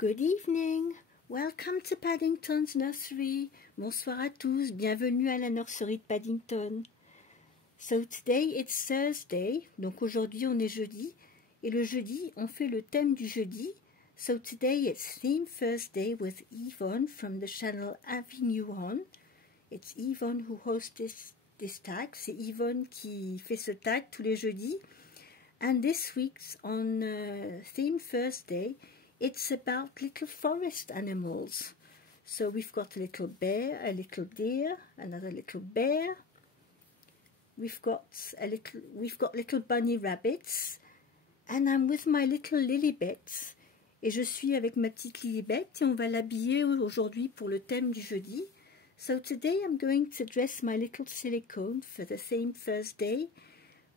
Good evening, welcome to Paddington's Nursery. Bonsoir à tous, bienvenue à la nurserie de Paddington. So today it's Thursday, donc aujourd'hui on est jeudi, et le jeudi on fait le thème du jeudi. So today it's Theme Thursday with Yvonne from the channel Avenue On. It's Yvonne who hosts this tag, c'est Yvonne qui fait ce tag tous les jeudis. And this week's on Theme Thursday, it's about little forest animals. So we've got a little bear, a little deer, another little bear. We've got little bunny rabbits, and I'm with my little Lilibet. Et je suis avec ma petite Lilibet et on va l'habiller aujourd'hui pour le thème du jeudi. So today I'm going to dress my little silicone for the Theme Thursday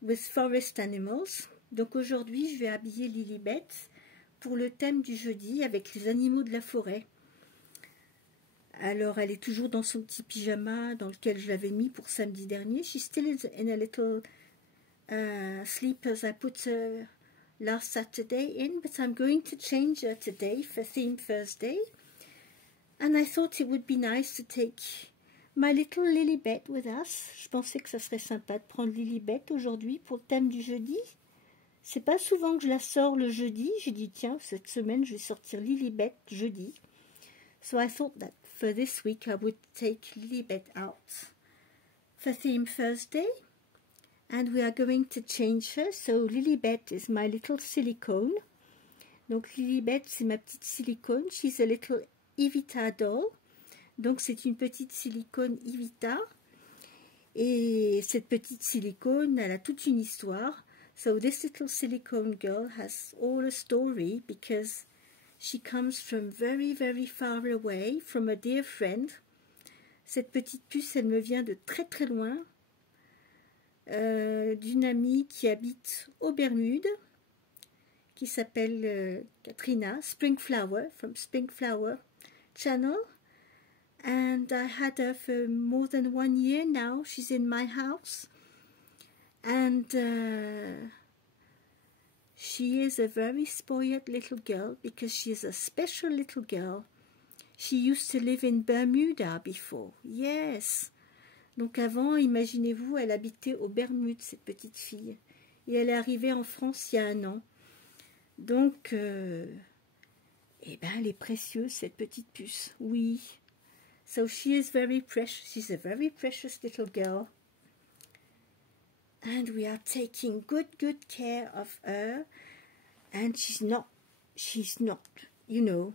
with forest animals. Donc aujourd'hui je vais habiller Lilibet pour le thème du jeudi avec les animaux de la forêt. Alors elle est toujours dans son petit pyjama dans lequel je l'avais mis pour samedi dernier. She's still in a little sleepers I put her last Saturday in, but I'm going to change her today for Theme Thursday. And I thought it would be nice to take my little Lilibet with us. Je pensais que ça serait sympa de prendre Lilibet aujourd'hui pour le thème du jeudi. C'est pas souvent que je la sors le jeudi. J'ai dit tiens, cette semaine je vais sortir Lilibet jeudi. So I thought that for this week I would take Lilibet out for Theme Thursday. And we are going to change her. So Lilibet is my little silicone. Donc Lilibet c'est ma petite silicone. She's a little Evita doll. Donc c'est une petite silicone Evita. Et cette petite silicone, elle a toute une histoire. So this little silicone girl has all a story because she comes from very, very far away, from a dear friend. Cette petite puce, elle me vient de très très loin, d'une amie qui habite aux Bermudes, qui s'appelle Katrina, Springflower, from Springflower Channel. And I had her for more than 1 year now. She's in my house. And she is a very spoiled little girl because she is a special little girl. She used to live in Bermuda before. Yes. Donc avant, imaginez-vous, elle habitait aux Bermudes, cette petite fille. Et elle est arrivée en France il y a 1 an. Donc, eh ben, elle est précieuse, cette petite puce. Oui. So she is very precious. She's a very precious little girl. And we are taking good care of her. And she's not, you know,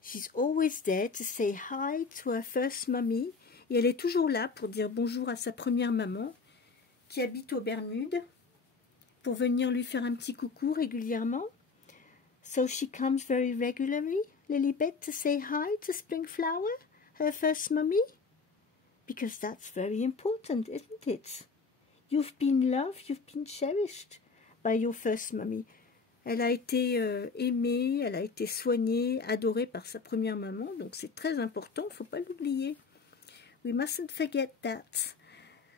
she's always there to say hi to her first mummy. Et elle est toujours là pour dire bonjour à sa première maman, qui habite aux Bermudes, pour venir lui faire un petit coucou régulièrement. So she comes very regularly, Lilibet, to say hi to Springflower, her first mummy. Because that's very important, isn't it? You've been loved, you've been cherished by your first mummy. Elle a été aimée, elle a été soignée, adorée par sa première maman, donc c'est très important, il ne faut pas l'oublier. We mustn't forget that.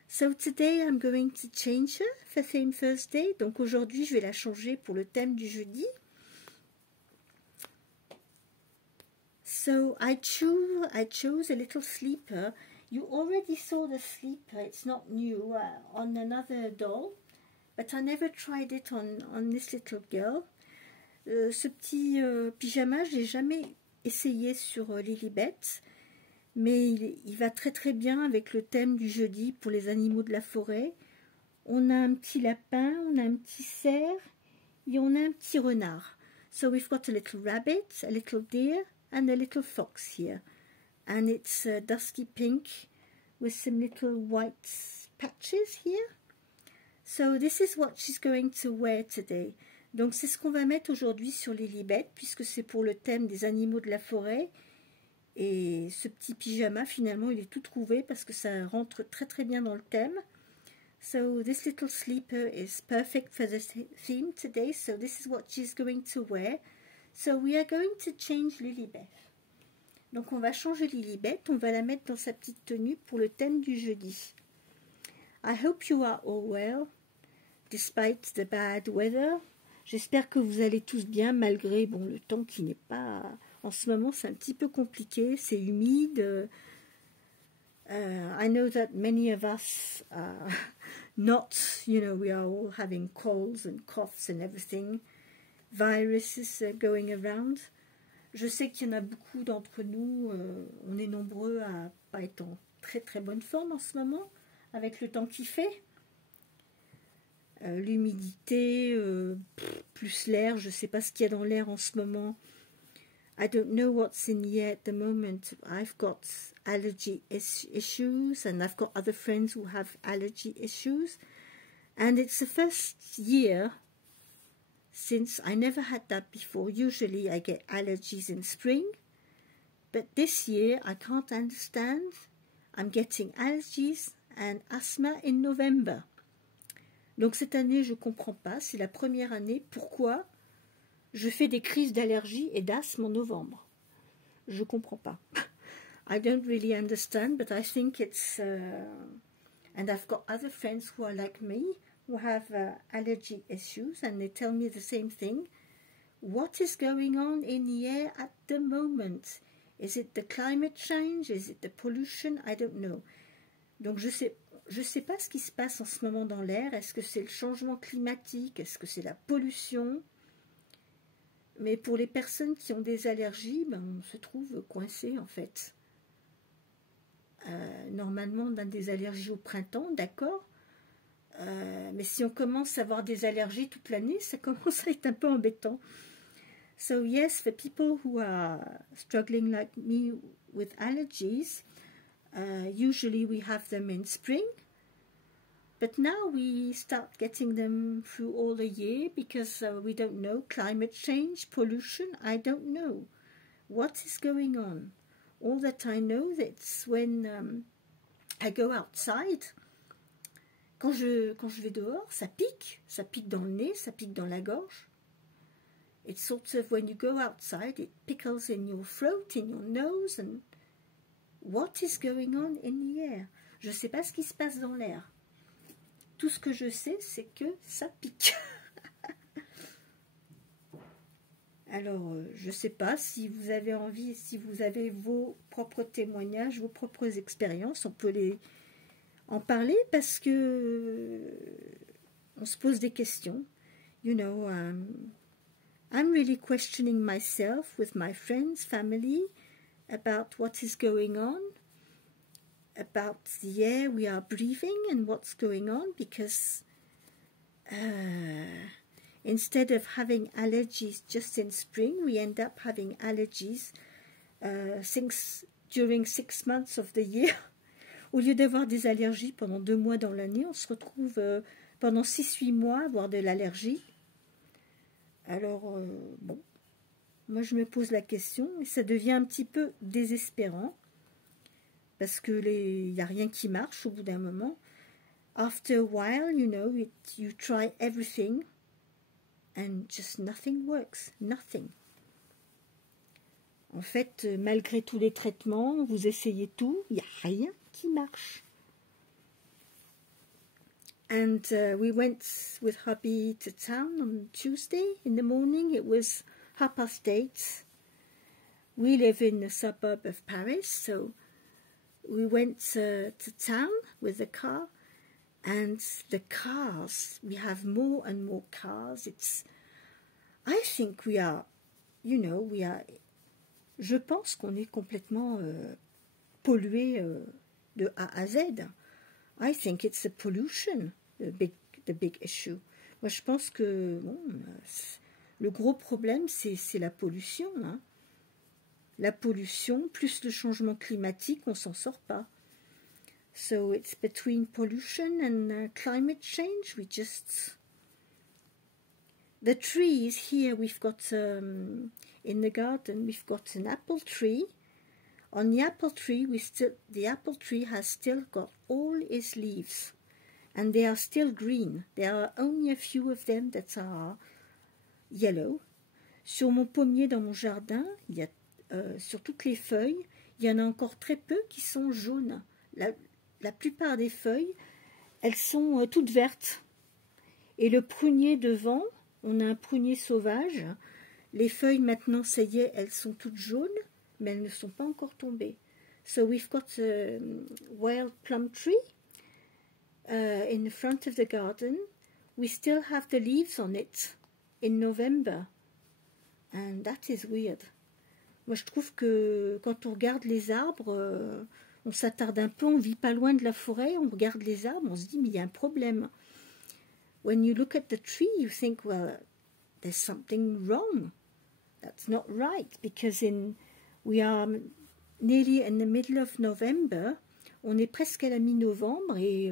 So today I'm going to change her for Theme Thursday. Donc aujourd'hui je vais la changer pour le thème du jeudi. So I chose a little sleeper. You already saw the sleeper, it's not new, on another doll, but I never tried it on this little girl. Ce petit pyjama, je l'ai jamais essayé sur Lilibet, mais il va très très bien avec le thème du jeudi pour les animaux de la forêt. On a un petit lapin, on a un petit cerf et on a un petit renard. So we've got a little rabbit, a little deer and a little fox here. And it's dusky pink with some little white patches here. So this is what she's going to wear today. Donc c'est ce qu'on va mettre aujourd'hui sur Lilibet, puisque c'est pour le thème des animaux de la forêt. Et ce petit pyjama, finalement, il est tout trouvé parce que ça rentre très très bien dans le thème. So this little sleeper is perfect for the theme today. So this is what she's going to wear. So we are going to change Lilibet. Donc on va changer Lilibet, on va la mettre dans sa petite tenue pour le thème du jeudi. I hope you are all well, despite the bad weather. J'espère que vous allez tous bien, malgré le temps qui n'est pas En ce moment, c'est un petit peu compliqué, c'est humide. I know that many of us are not, you know, we are all having colds and coughs and everything. Viruses going around. Je sais qu'il y en a beaucoup d'entre nous, on est nombreux à pas être en très très bonne forme en ce moment, avec le temps qui fait. L'humidité, plus l'air, je ne sais pas ce qu'il y a dans l'air en ce moment. I don't know what's in the air at the moment. I've got allergy issues and I've got other friends who have allergy issues. And it's the first year since I never had that before. Usually I get allergies in spring. But this year I can't understand. I'm getting allergies and asthma in November. Donc cette année je ne comprends pas. C'est la première année. Pourquoi je fais des crises d'allergie et d'asthme en novembre? Je ne comprends pas. I don't really understand, but I think it's... and I've got other friends who are like me, who have allergy issues, and they tell me the same thing. What is going on in the air at the moment? Is it the climate change? Is it the pollution? I don't know. Donc je sais pas ce qui se passe en ce moment dans l'air. Est-ce que c'est le changement climatique? Est-ce que c'est la pollution? Mais pour les personnes qui ont des allergies, ben, on se trouve coincé en fait. Normalement, on a des allergies au printemps, d'accord. Mais si on commence à avoir des allergies toute l'année, ça commence à être un peu embêtant. So yes, for people who are struggling like me with allergies, usually we have them in spring. But now we start getting them through all the year because we don't know. Climate change, pollution, I don't know. What is going on? All that I know, that's when I go outside. Quand je vais dehors, ça pique dans le nez, ça pique dans la gorge. It's sort of when you go outside, it pickles in your throat, in your nose, and what is going on in the air? Je ne sais pas ce qui se passe dans l'air. Tout ce que je sais, c'est que ça pique. Alors, je ne sais pas si vous avez envie, si vous avez vos propres témoignages, vos propres expériences, on peut en parler parce que on se pose des questions. You know, I'm really questioning myself with my friends, family, about what is going on, about the air we are breathing and what's going on, because instead of having allergies just in spring, we end up having allergies during 6 months of the year. Au lieu d'avoir des allergies pendant 2 mois dans l'année, on se retrouve pendant 6-8 mois à avoir de l'allergie. Alors, bon, moi je me pose la question et ça devient un petit peu désespérant parce que il n'y a rien qui marche au bout d'un moment. After a while, you know, you try everything and just nothing works, nothing. En fait, malgré tous les traitements, vous essayez tout, il n'y a rien qui marche. And we went with hubby to town on Tuesday in the morning. It was 8:30. We live in the suburb of Paris, so we went to town with the car. And the cars, we have more and more cars. I think we are, you know, je pense qu'on est complètement pollué de A à Z. I think it's the pollution, the big issue. Moi, je pense que bon, le gros problème, c'est la pollution. Hein. La pollution, plus le changement climatique, on s'en sort pas. So it's between pollution and climate change. The trees here, we've got in the garden, we've got an apple tree. On the apple tree, the apple tree has still got all its leaves, and they are still green. There are only a few of them that are yellow. Sur mon pommier dans mon jardin, il y a, sur toutes les feuilles, il y en a encore très peu qui sont jaunes. La plupart des feuilles, elles sont toutes vertes. Et le prunier devant, on a un prunier sauvage. Les feuilles maintenant, ça y est, elles sont toutes jaunes, mais elles ne sont pas encore tombées. So we've got a wild plum tree in the front of the garden. We still have the leaves on it in November. And that is weird. Moi, je trouve que quand on regarde les arbres, on s'attarde un peu, on vit pas loin de la forêt, on regarde les arbres, on se dit, mais il y a un problème. When you look at the tree, you think, well, there's something wrong. That's not right, because we are nearly in the middle of November, on est presque à la mi-novembre, et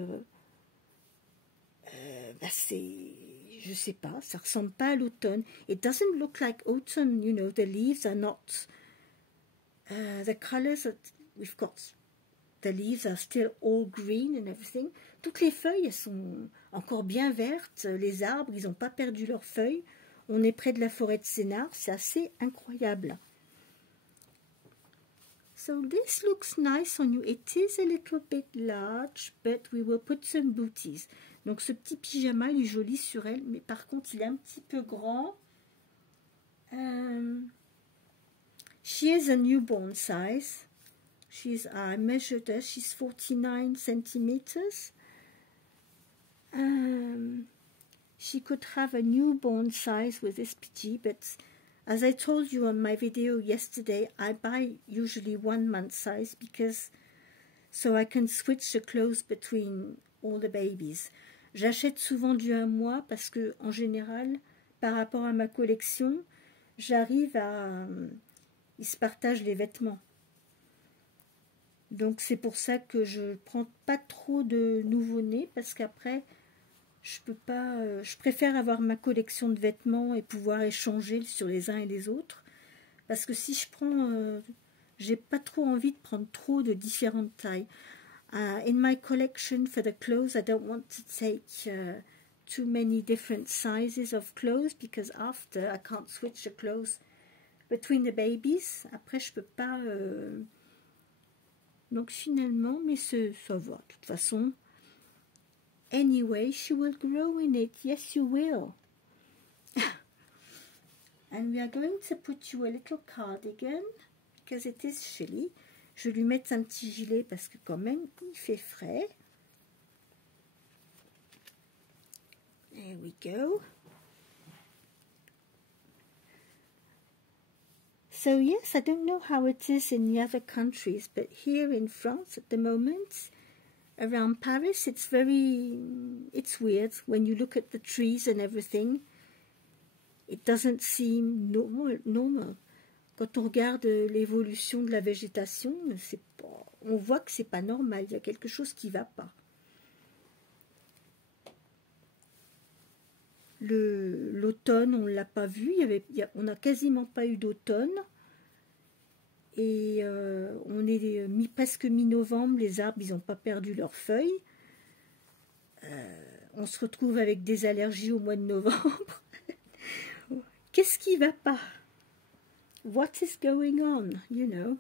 je sais pas, ça ressemble pas à l'automne. It doesn't look like autumn, you know, the leaves are not, the colors that we've got, the leaves are still all green and everything. Toutes les feuilles, elles sont encore bien vertes, les arbres, ils n'ont pas perdu leurs feuilles. On est près de la forêt de Sénart, c'est assez incroyable. So this looks nice on you. It is a little bit large, but we will put some booties. Donc ce petit pyjama, il est joli sur elle, mais par contre, il est un petit peu grand. She is a newborn size. I measured her, she's 49 centimeters. She could have a newborn size with this PG, but as I told you on my video yesterday, I buy usually 1 month size because so I can switch the clothes between all the babies. J'achète souvent du 1 mois parce que en général, par rapport à ma collection, j'arrive à... ils se partagent les vêtements. Donc c'est pour ça que je prends pas trop de nouveau-nés parce qu'après je peux pas, je préfère avoir ma collection de vêtements et pouvoir échanger sur les uns et les autres parce que si je prends, j'ai pas trop envie de prendre trop de différentes tailles. In my collection for the clothes, I don't want to take too many different sizes of clothes because after I can't switch the clothes between the babies. Après je peux pas. Donc finalement, mais ça va, de toute façon. Anyway, she will grow in it. Yes, you will. And we are going to put you a little cardigan, because it is chilly. Je vais lui mettre un petit gilet, parce que quand même, il fait frais. There we go. So yes, I don't know how it is in the other countries, but here in France at the moment, around Paris, it's weird. When you look at the trees and everything, it doesn't seem normal. Quand on regarde l'évolution de la végétation, on voit que c'est pas normal, il y a quelque chose qui va pas. L'automne, on l'a pas vu, on n'a quasiment pas eu d'automne. Et on est presque mi-novembre, les arbres, ils n'ont pas perdu leurs feuilles. On se retrouve avec des allergies au mois de novembre. Qu'est-ce qui va pas? What is going on? You know,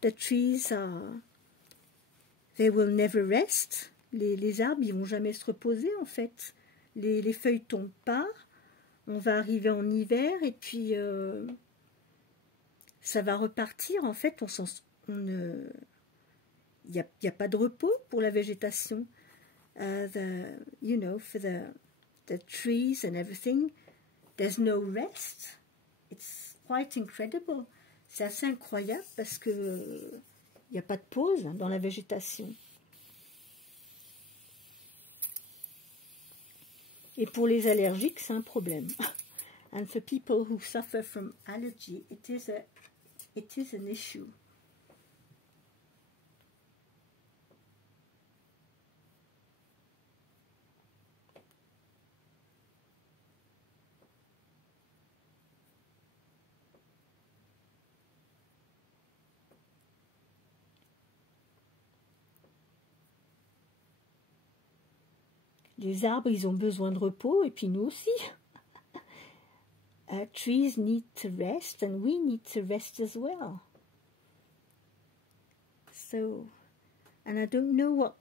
the trees they will never rest. Les arbres, ils vont jamais se reposer en fait. Les feuilles tombent pas. On va arriver en hiver et puis ça va repartir. En fait, il n'y a pas de repos pour la végétation. You know, for the trees and everything, there's no rest. It's quite incredible. C'est assez incroyable parce que il n'y a pas de pause dans la végétation. Et pour les allergiques, c'est un problème. And for people who suffer from allergy, it is an issue. Les arbres, ils ont besoin de repos, et puis nous aussi. Trees need to rest, and we need to rest as well. So, and I don't know what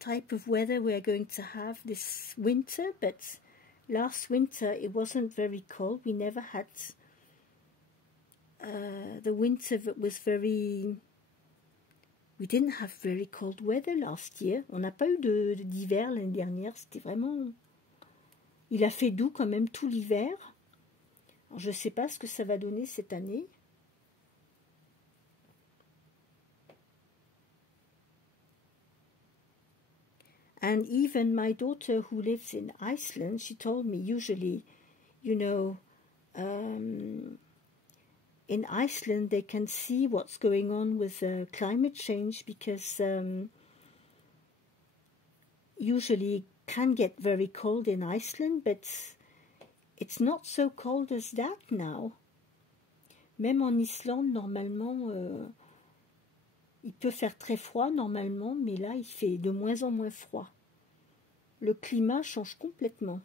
type of weather we're going to have this winter, but last winter it wasn't very cold. We never had the winter was very... We didn't have very cold weather last year. On n'a pas eu d'hiver l'année dernière. C'était vraiment... Il a fait doux quand même tout l'hiver. Je ne sais pas ce que ça va donner cette année. And even my daughter who lives in Iceland, she told me usually, you know, in Iceland they can see what's going on with climate change because usually it can get very cold in Iceland, but it's not so cold as that now. Même en Islande, normalement, il peut faire très froid normalement, mais là, il fait de moins en moins froid. Le climat change complètement.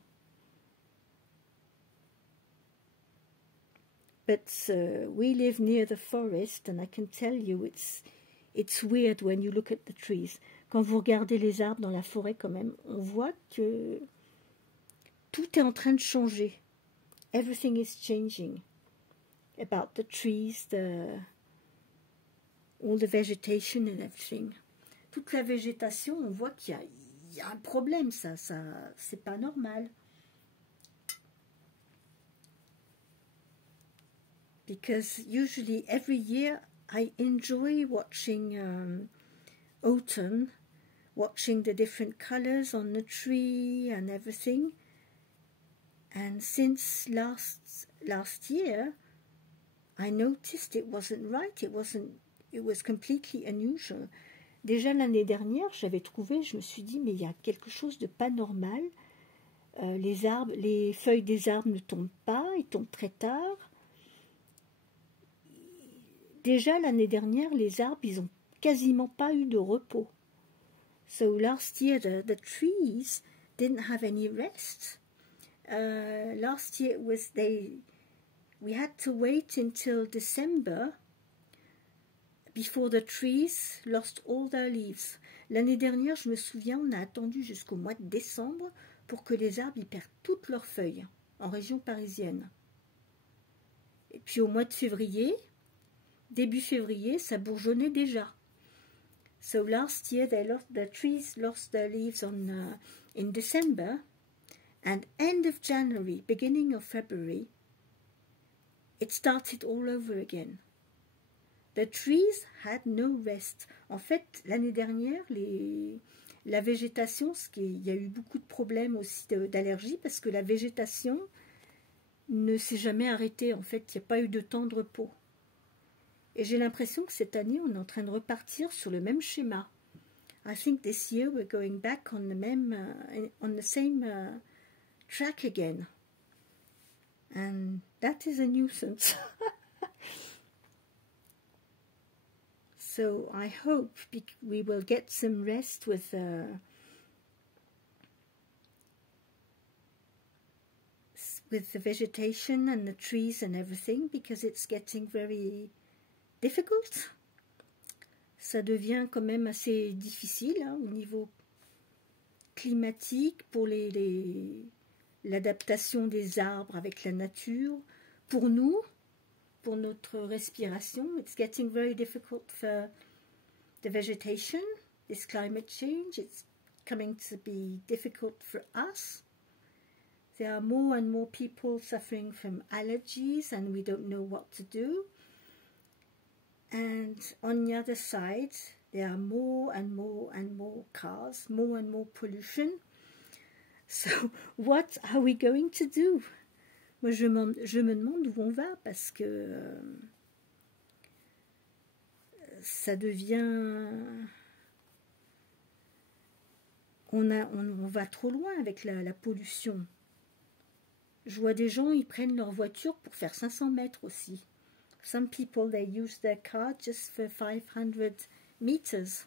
But we live near the forest, and I can tell you it's weird when you look at the trees. Quand vous regardez les arbres dans la forêt, quand même, on voit que tout est en train de changer. Everything is changing. About the trees, all the vegetation and everything. Toute la végétation, on voit qu'il y a un problème, ça c'est pas normal. Because usually every year I enjoy watching autumn, watching the different colors on the tree and everything. And since last year, I noticed it wasn't right. It was completely unusual. Déjà l'année dernière, j'avais trouvé, je me suis dit, mais il y a quelque chose de pas normal. Les feuilles des arbres ne tombent pas, ils tombent très tard. Déjà l'année dernière, les arbres, ils ont quasiment pas eu de repos. So last year, the trees didn't have any rest. Last year we had to wait until December before the trees lost all their leaves. L'année dernière, je me souviens, on a attendu jusqu'au mois de décembre pour que les arbres y perdent toutes leurs feuilles en région parisienne. Et puis au mois de février, début février, ça bourgeonnait déjà. So last year, the trees lost their leaves in December, and end of January, beginning of February, it started all over again. The trees had no rest. En fait, l'année dernière, la végétation, il y a eu beaucoup de problèmes aussi d'allergie, parce que la végétation ne s'est jamais arrêtée. En fait, il n'y a pas eu de temps de repos. Et j'ai l'impression que cette année, on est en train de repartir sur le même schéma. I think this year we're going back on the same track again. And that is a nuisance. So I hope we will get some rest with the vegetation and the trees and everything, because it's getting very difficult. Ça devient quand même assez difficile hein, au niveau climatique pour l'adaptation des arbres avec la nature. Pour nous, pour notre respiration, it's getting very difficult for the vegetation, this climate change. It's coming to be difficult for us. There are more and more people suffering from allergies and we don't know what to do. And on the other side, there are more and more and more cars, more and more pollution. So what are we going to do? Moi, je me demande où on va parce que ça devient... On va trop loin avec la pollution. Je vois des gens, ils prennent leur voiture pour faire 500 mètres aussi. Some people, they use their car just for 500 meters.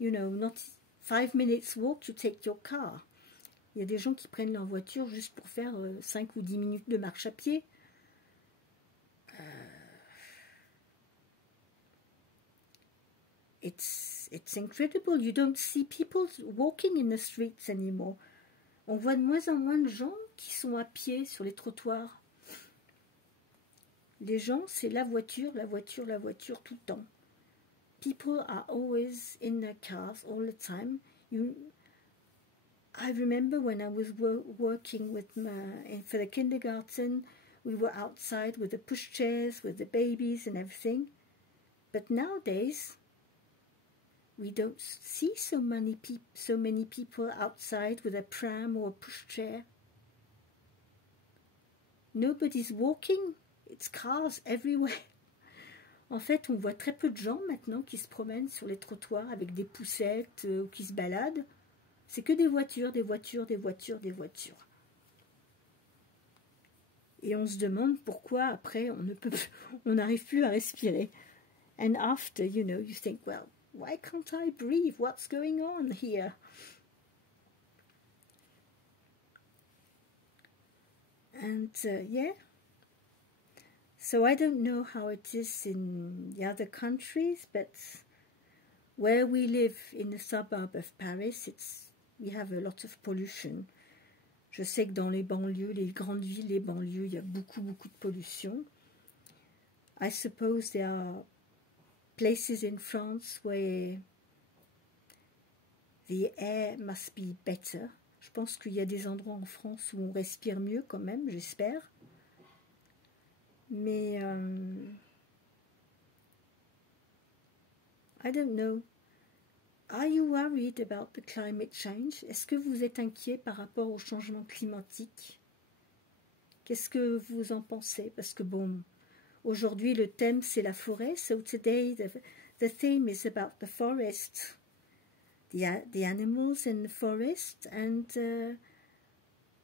You know, not 5 minutes walk, you take your car. Il y a des gens qui prennent leur voiture juste pour faire 5 ou 10 minutes de marche à pied. It's incredible. You don't see people walking in the streets anymore. On voit de moins en moins de gens qui sont à pied sur les trottoirs. Les gens, c'est la voiture, la voiture, la voiture tout le temps. People are always in their cars all the time. I remember when I was working with for the kindergarten, we were outside with the pushchairs, with the babies and everything. But nowadays, we don't see so many people outside with a pram or a pushchair. Nobody's walking. It's cars everywhere. En fait, on voit très peu de gens maintenant qui se promènent sur les trottoirs avec des poussettes ou qui se baladent. C'est que des voitures, des voitures, des voitures, des voitures. Et on se demande pourquoi après on n'arrive plus à respirer. And after, you know, you think, well, why can't I breathe? What's going on here? And yeah. So I don't know how it is in the other countries, but where we live in the suburb of Paris, we have a lot of pollution. Je sais que dans les banlieues, les grandes villes, les banlieues, il y a beaucoup de pollution. I suppose there are places in France where the air must be better. Je pense qu'il y a des endroits en France où on respire mieux quand même, j'espère. Mais I don't know. Are you worried about the climate change? Est-ce que vous êtes inquiet par rapport au changement climatique? Qu'est-ce que vous en pensez? Parce que bon, aujourd'hui le thème c'est la forêt. So today the theme is about the forest, the animals in the forest, and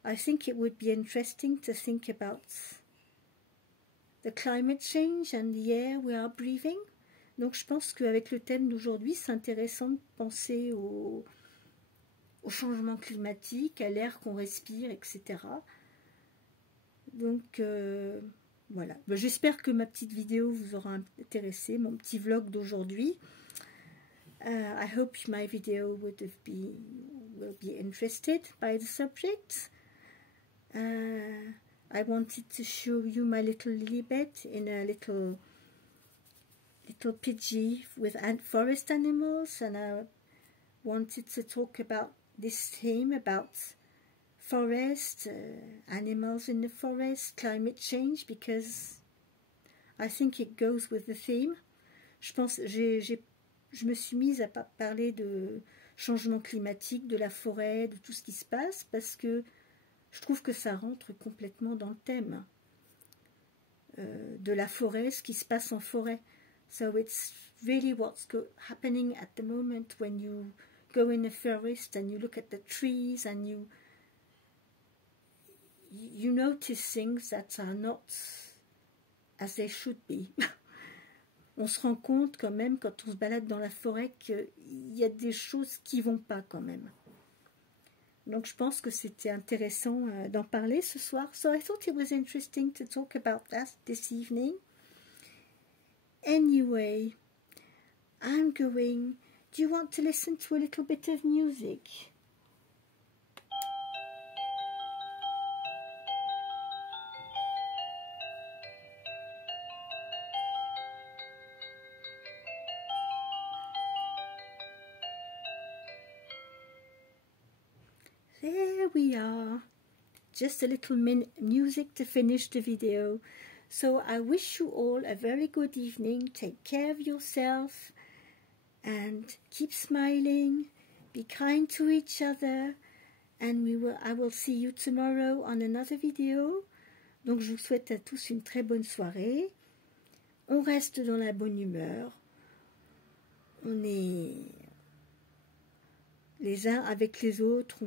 I think it would be interesting to think about the climate change and the air we are breathing. Donc je pense qu'avec le thème d'aujourd'hui, c'est intéressant de penser au changement climatique, à l'air qu'on respire, etc. Donc voilà. J'espère que ma petite vidéo vous aura intéressé, mon petit vlog d'aujourd'hui. I hope my video will be interested by the subject. I wanted to show you my little Lilibet in a little Pidgey with forest animals, and I wanted to talk about this theme about forest, animals in the forest, climate change, because I think it goes with the theme. Je me suis mise à parler de changement climatique, de la forêt, de tout ce qui se passe, parce que je trouve que ça rentre complètement dans le thème de la forêt, ce qui se passe en forêt. So it's really what's happening at the moment when you go in the forest and you look at the trees and you notice things that are not as they should be. On se rend compte quand même quand on se balade dans la forêt qu'il y a des choses qui vont pas quand même. Donc je pense que c'était intéressant d'en parler ce soir. So I thought it was interesting to talk about that this evening. Anyway, I'm going. Do you want to listen to a little bit of music? There we are. Just a little music to finish the video. So I wish you all a very good evening. Take care of yourself and keep smiling. Be kind to each other. And I will see you tomorrow on another video. Donc je vous souhaite à tous une très bonne soirée. On reste dans la bonne humeur. On est les uns avec les autres.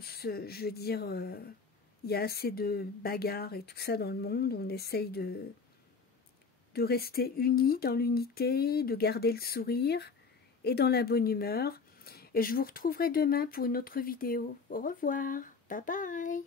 Je veux dire... il y a assez de bagarres et tout ça dans le monde. On essaye de rester unis dans l'unité, de garder le sourire et dans la bonne humeur. Et je vous retrouverai demain pour une autre vidéo. Au revoir. Bye bye.